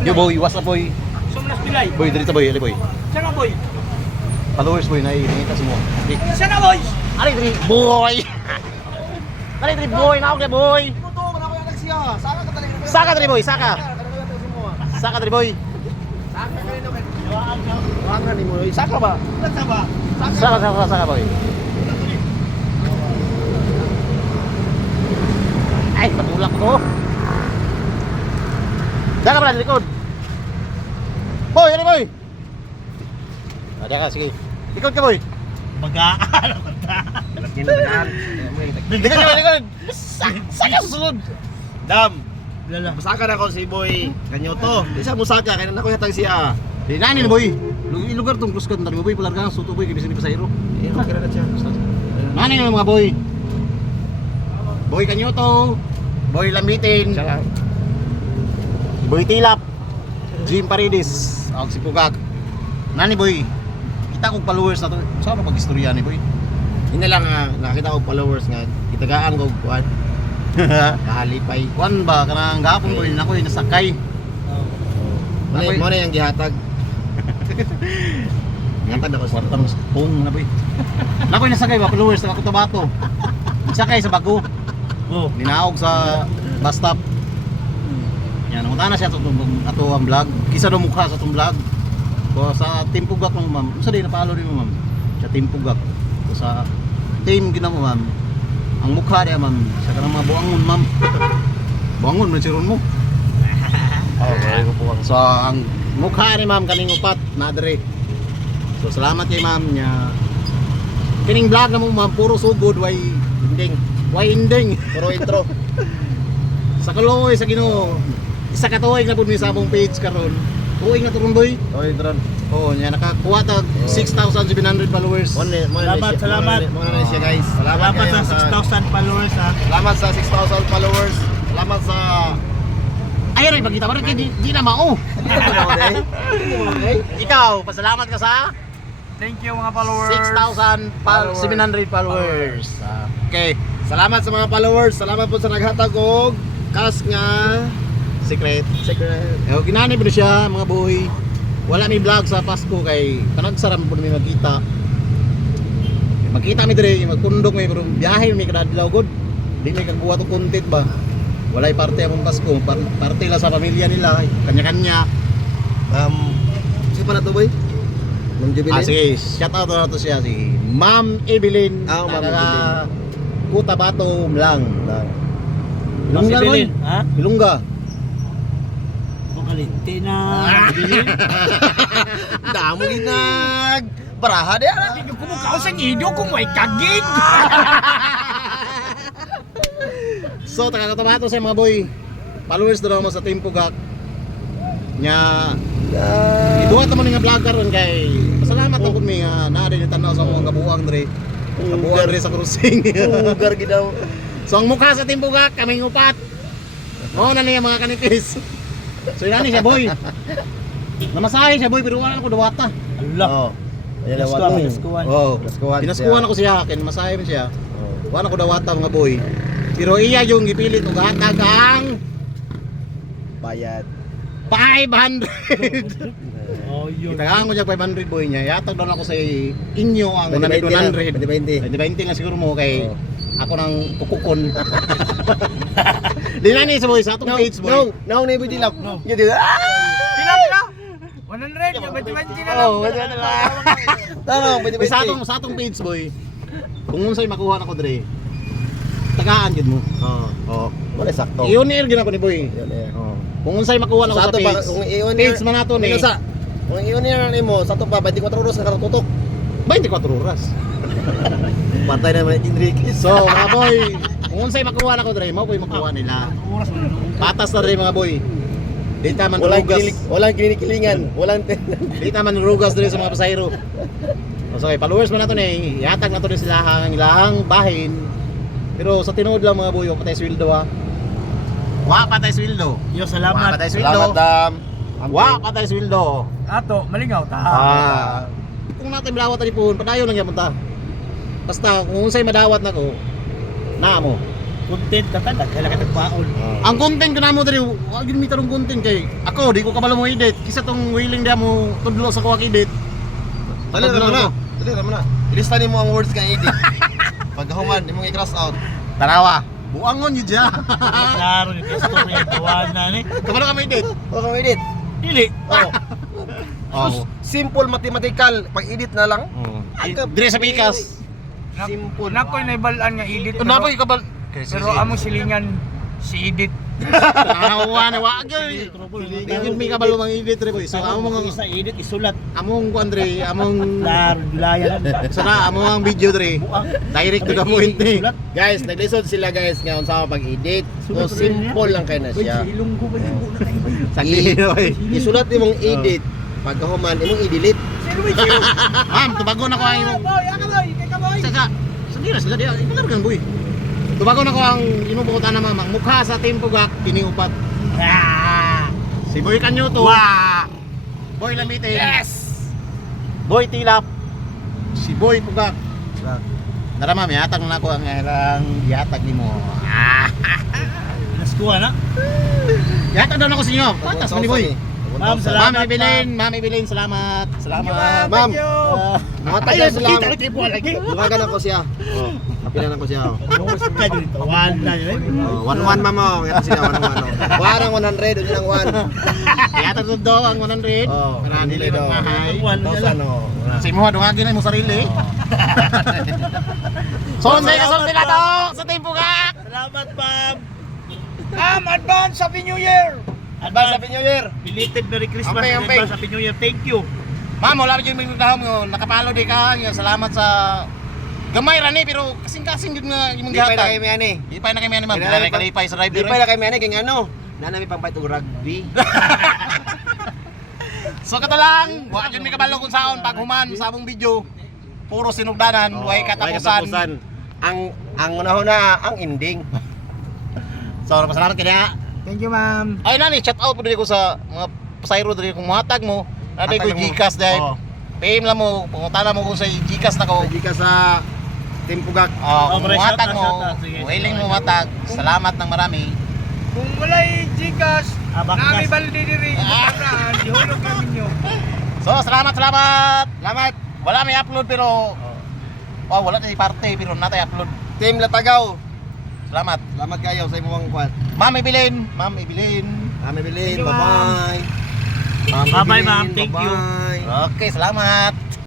Yo boy, what's up boy? Sumnas pilay. Boy, dito boy, ali boy. Siya na boy. Followers boy, naiingita sa mo. Di. Siya na boy. Ali diri boy. Ali diri boy, naog na boy. Saka diri boy, saka. Saka diri boy. Wangan ni mo. Saka ba? Saan ba? Saka saka saka boy. Ay, patulak ko. Daga pala sa likod. Boy, ali boy. Ada ka, sige. Likod ka boy. Mag-aalo ka ta. Likod ka, likod. Saka susunod. Dam. Lala. Musaka na ko si Boy Kanyoto. Isa musaka kaya na ko yatag siya. Di nani ni boy. Lu- Lugar tong plus kan boy pular ka suto boy kibisi ni pasahero. Eh, okay na na siya. Nani ni mga boy. Boy Kanyoto. Boy Lambitin. Lang. Boy Tilap. Jim Paredes. Ako si Pugak. Nani boy. Kita kong followers na to. Saan pag istorya ni boy? Yun na lang nga, nakita ko followers nga, itagaan ko kuan, kahalipay. Kuan ba kanang gapon boy nako yung nasakay. Mo Ako'y- mo na yung gihatag. Ngatag ako sa Kwartang pong na boy. Nako yung nasakay ba followers na ako tabato. Sakay sa bago. Oh. Ninaog sa bus stop. Yan, namunta na siya sa ato ang vlog. Kisa daw mukha sa itong vlog. So, sa Team Pugak mo, ma'am. Sa din, napalo rin mo, ma'am? Sa Team Pugak. So, sa team gina mo, ma'am. Ang mukha niya, ma'am. Sa kanang mga buangon, ma'am. Buangon, man siron mo. Oh, okay ko po. So, ang mukha ni ma'am kaning upat, na dire. So, salamat kay ma'am niya. Kining vlog na mo, ma'am, puro sugod, way Ding. way ending. Puro intro. sa kaloy sa Ginoo isa ka tuig na pud mi sa among page karon tuig na turon boy Oh, intro. oh nya nakakuha tag 6,700 followers Mo mo Salamat, salamat. Mo na siya guys. Salamat, Salamat sa 6,000 followers ha. Salamat sa 6,000 followers. Salamat sa ay ray pagkita ba kay di, di na mao ikaw pasalamat ka sa Thank you mga followers. 6,700 followers Ah, okay Salamat sa mga followers. Salamat po sa naghatag og kas nga secret secret. eh ginani po siya mga boy wala mi vlog sa Pasko kay kanagsaram po mi magkita magkita mi dire magkundok mi pero biyahe mi kada adlaw gud di mi kagbuhat og content ba walay parte among Pasko par- parte la sa pamilya nila kanya-kanya Um, sino pa na to boy? Ma'am Jubilin? ah sige shout out na to siya si Ma'am Evelyn Ah, Ma'am taga Evelyn. Cotabato Mlang Ang si Ilongga boy Bilin, ha? Ilongga Bukalinte na. Damo ginag. Baraha dia. Hindi ko mukha sa ngido kung may kagig. So, taga Cotabato sa mga boy. Followers daw mo sa Team Pugak. Nya, iduha ta mo nga vlogger ron kay pasalamat ako mi nga naa din tanaw sa mga kabuang dre. Kabuang dre sa cruising. Ugar gidaw. so ang mukha sa Team Pugak kaming upat. Mao na niya mga kanikis. So yan siya boy. Namasahe siya boy pero wala ko dawata. Allah. Oh. Ayan wato. let's go. Oh, Pinaskuhan pinaskuhan siya. ako siya kay namasahe man siya. Oh. Wala ko dawata mga boy. Pero iya yung gipilit og hatag ang Bayad. 500. Oh, yun. Itagaan ko niya 500 boy niya. Yatag doon ako sa inyo ang 20 100. 20. 20 lang siguro mo kay Oh. Ako nang kukukon. Di na ni sa boy sa atong page boy. No, no, na ibig dilap. No. Gitu. Ah! Pila pila. 100, yung 20 na lang. Oh, wala na lang. Tanong, Di sa atong sa atong page boy. Kung unsay makuha nako dire. Tagaan gid mo. Oh. Oh. Wala sakto. I-on-air gid ako ni boy. Yun eh. Oh. Kung unsay makuha nako Sa sa page. kung i-on Page man nato ni. Sa, kung i-on air ni mo, sa ato pa, 24 oras ka karatutok. 24 oras. Patay naman yung Enriquez. So, mga boy, kung unsay makuha nako dire, mo boy makuha nila. Na. Patas na rin mga boy. Di taman Walang rugas. kinilik, walang kinikilingan, walang Di taman rugas diri sa mga pasahero. So, okay, followers man nato ni, yatag na to ni sila ang ilang bahin. Pero sa tinuod lang mga boy, wa patay sweldo ha. Wa patay sweldo. Yo, Wa salamat. patay Salamat, sweldo. Dam. Wa patay sweldo. Ato, malingaw ta. Ah. Kung natin malawat ni puhon, padayon lang yapon ta. Basta kung unsay madawat nako, naa mo. content ka ka kailangan nagbaon. Ang content ko na mo diri, wag gyud mi tarong content kay ako di ko kabalo mo edit. Kisa tong willing dia mo tudlo sa kuwak edit. Dali na mo na. Dali na mo na. Ilista ni mo ang words kang edit. Pagkahuman, imong i-cross out. Tarawa. Buangon yun dya. Klaro yung story ang tawanan ni. Kabalo ka mo edit. O kang edit. Dili. Oh. Oo. Simple mathematical. Pag-edit na lang. Ay, Dire sa pikas. Simple. Na ibalaan nga edit. Ano pa kabal? Pero amo silingan si edit. Tanawa na wag gyud. Di mi kabalo mang edit re boy. So amo mga sa edit isulat. among kuandre, among Klaro gilayan. sana amo ang video dre. Direct to the point ni. Guys, naglisod sila guys nga unsa pag-edit. So simple lang kay na siya. Ko ba? Sakli boy. Isulat imong edit. Pagkahuman, imong i-delete. Sino ba yun? Ma'am, tubago na ko ang imong Boy, ako boy, kay ka boy. Saka, sige na sila dia. Ipagargan boy. Tubago na ko ang imong bukutan na mamang mukha sa timpugak tiniupat. Ah! Si Boy Kanyuto. Wah! Boy Lamitin. Yes! Boy Tilap. Si Boy Pugak. Narama, may atag na ako ang ang yatag ni mo. Ah. Naskuha na. Yatag daw na ako sa inyo. Patas mo ni Boy. Ma'am, Ma'am salamat, Evelyn, Ma'am Evelyn, salamat. Salamat. Ma'am. You. Ah, Mga tayo sila. kita kita po lagi. Dumagan ako siya. Oh, kapilan ako siya. Dito, one na yun. Oh, one one mama, ngeta sila one one. Kuha ng 100, yun ang one. Yatag daw daw ang 100. Oh, Para nila daw. mahay. One na lang. 1,000 oh. Sa imo dungagin mo sarili. Sonday ka sonday na to sa timpugak. Salamat, ma'am. Ma'am, advance Happy New Year. Advance Happy New Year. Belated Merry Christmas and ampay. advance Happy New Year. Thank you. Ma'am, wala ba yung may dahom nga nakapalo di ka. Nga, Salamat sa gamay ra ni pero kasing-kasing jud nga imong Di pa na gihatag. kami ani. Di pa na kami ani ma'am. Di na Dali kami- kalipay sa Di driver. pa na kami ani kay ano. Nanami pang fight og rugby. So kato lang, wa jud mi kabalo kung saon pag human sa among video. Puro sinugdanan, Oh, way katapusan. Ang ang unahon na ang ending. So, pasalamat kaya. Thank you, ma'am. Ay nani, chat out po ko sa mga pasayro diri kung muhatag mo. Nadi ko. Gcash dahil. Oh. PM lang mo, pangutana mo kung sa Gcash na ko. Hindi ka sa Timpugak. Oh, Oh, kung pre, muhatag mo, willing mo matag. Salamat ng marami. Kung wala'y Gcash, Abakas. nami balde diri. Ah. Ihulog namin nyo. So, salamat, salamat. Salamat. Wala may upload pero Oh, wala tayo parte pero na tayo upload. Team Latagaw. Salamat. Salamat kayo sa imong kwan. Ma'am Evelyn, Ma'am Evelyn. Mami Bilin, Thank you, ma'am. bye-bye. Bye-bye, Evelyn, ma'am. Thank you. bye-bye. Okay, salamat.